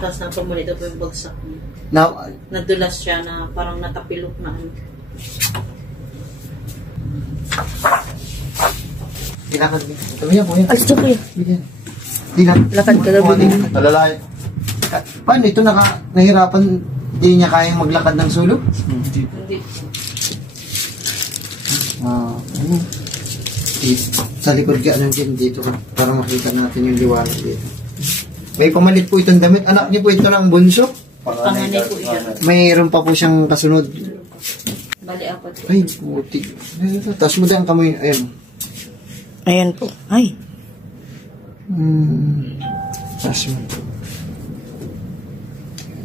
Tapos napamuli ito po yung bagsak niya. Nadulas siya na parang natapilok na ano. Ilakad mo. Sabi niya po yan. Alis na po yan. Lakad ka na din. Malalaya. Paano ito nahirapan, hindi niya kayang maglakad ng sulok? Hindi. Sa likod ka din dito para makita natin yung liwanag dito. May pamalit po itong damit. Anak niyo po ito ng bunso? Panganay po yan. Mayroon pa po siyang kasunod. Bali, 4. Ay, puti. Tapos mo dyan kamay. Ayan. Ayan po. Ay. Tapos mo.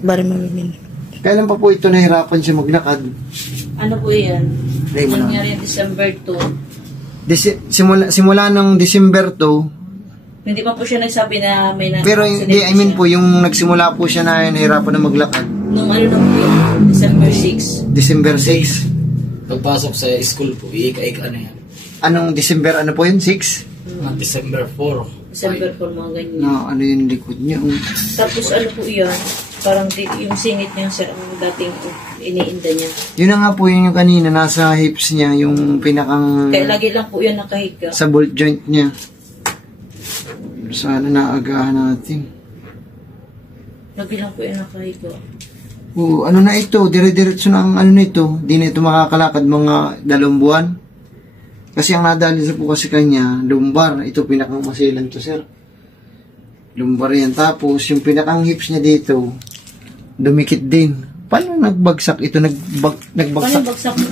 Bari mamimin. Kailan pa po ito nahirapan siya maglakad? Ano po yan? Ay, Nangyari December 2. Simula ng December 2, hindi pa po siya nagsabi na may pero hindi, I mean po, yung nagsimula po siya na nahirapan na maglakad. Nung ano na po yun? December 6. December 6. Pagpasok sa school po, iika-ika na yan. Anong December, ano po yun? 6? December 4. December 4, mga ganyan. No, ano yung likod niya? Tapos ano po yan? Parang yung singit niya, sir, ang dating iniinda niya. Yun na nga po yun yung kanina, nasa hips niya, yung pinakang... Kaya lagi lang po yan nakahiga. Sa bolt joint niya. Sana naagahan natin. Lagi lang po yan nakahiga. Oo, ano na ito? Dire-diretso na ang ano nito. Di na ito makakalakad mga 2 buwan. Kasi ang nadali sa po kasi kanya, lumbar. Ito pinakang masilan to, sir. Lumbar yan. Tapos, yung pinakang hips niya dito, dumikit din. Paano nagbagsak ito? Nagbagsak. Paano bagsak mo?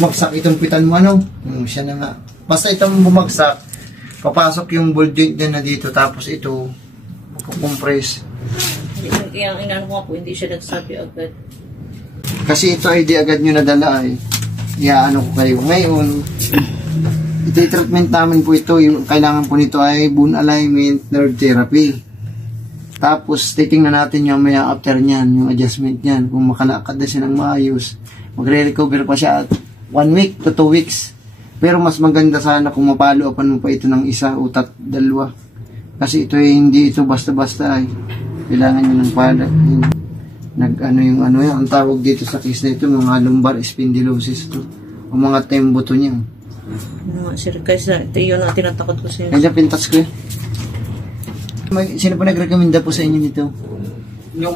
Bumagsak itong pitan mo, ano? Siya na nga. Basta itong bumagsak, papasok yung ball joint na dito. Tapos ito, magkukompress. Kaya ang inano ko nga po, hindi siya nagsabi agad. Kasi ito ay di agad nyo nadala ay. Iaano ko kayo. Ngayon, ito yung treatment namin po ito. Yung kailangan po nito ay bone alignment nerve therapy. Tapos, titingnan natin yung may after nyan, yung adjustment nyan. Kung makalakad na siya ng maayos, magre-recover pa siya at 1 week to 2 weeks. Pero mas maganda sana kung mapalo-upan mo pa ito ng 1 o 2. Kasi ito ay hindi ito basta-basta ay. Kailangan nyo ng pala. Ang tawag dito sa case na ito, mga lumbar spondylosis to. O mga tembo to niya. Sir, kasi ito yun ang tinatakot ko sa inyo. Kaya pintas ko yun. Sino pa nagrekomenda po sa inyo nito? Yung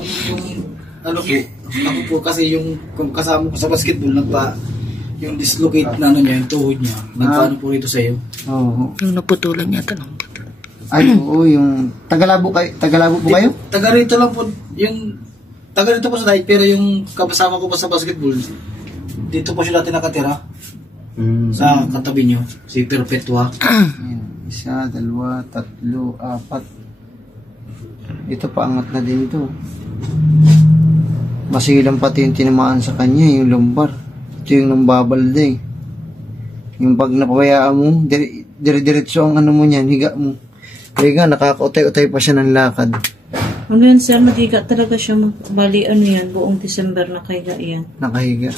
ano po, ako po kasi yung kasama ko sa basketball, yung dislocate na ano niya, yung tuhod niya, nagpaano po rito sa iyo? Oo. Yung naputulan yata ng buto. Ay, oo, yung Tagalabo po kayo? Taga rito lang po, taga rito po sa diet, pero yung kasama ko pa sa basketball, dito po siya dati nakatira. Sa katabi niyo, si Perpetua. 1, 2, 3, 4. Ito paangat na din to. Masilang pati yung tinamaan sa kanya, yung lumbar. Ito yung nambabalda eh. Yung pag napabayaan mo, dire-diretso ang ano mo niyan, higa mo. Kaya nga, nakakautay-utay pa siya ng lakad. Ano yan, sir? Naghiga talaga siya. Bali, ano yan? Buong December nakahiga yan. Nakahiga.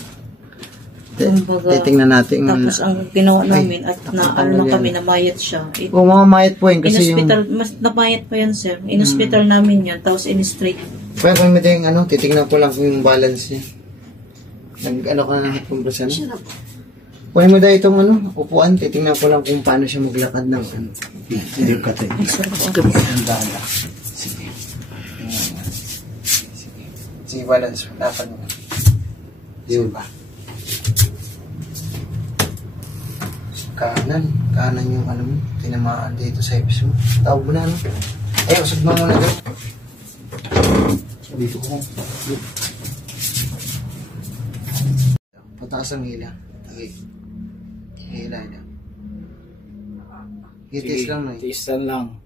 Kumbaga, Titingnan natin. Tapos ang ginawa namin at ano na kami, namayat siya. O mga mayat po yun kasi mas namayat pa yan, sir. In-hospital namin yan, tapos in-straight. Kaya kung may yung titingnan ko lang kung yung balance niya. Nag-ano ka na kompresan? Kunin mo dahil itong upuan, titingnan ko lang kung paano siya maglakad ng Hindi ka tayo. Sige. Sige, balance. Lakad mo. Sige ba? Kanan yung tinamaan dito sa hips mo. Tawag mo na, Ay, usap mo muna dito. Dito ko. Pataas ang hila. Okay. Hila. Tiis lang na. Tiisan lang.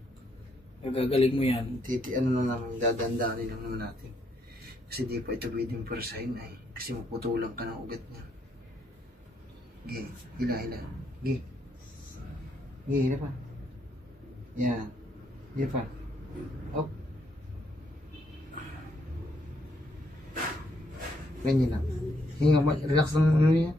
Nagagaling mo yan. Naman, dadandanin lang naman natin. Kasi di pa ito pwedeng persahin ay. Kasi maputulang ka ng ugat niya. Okay. Hila. Gi. Hila pa. Yan. Hila pa. Up. Ganyan lang. Hinga, relax lang yan.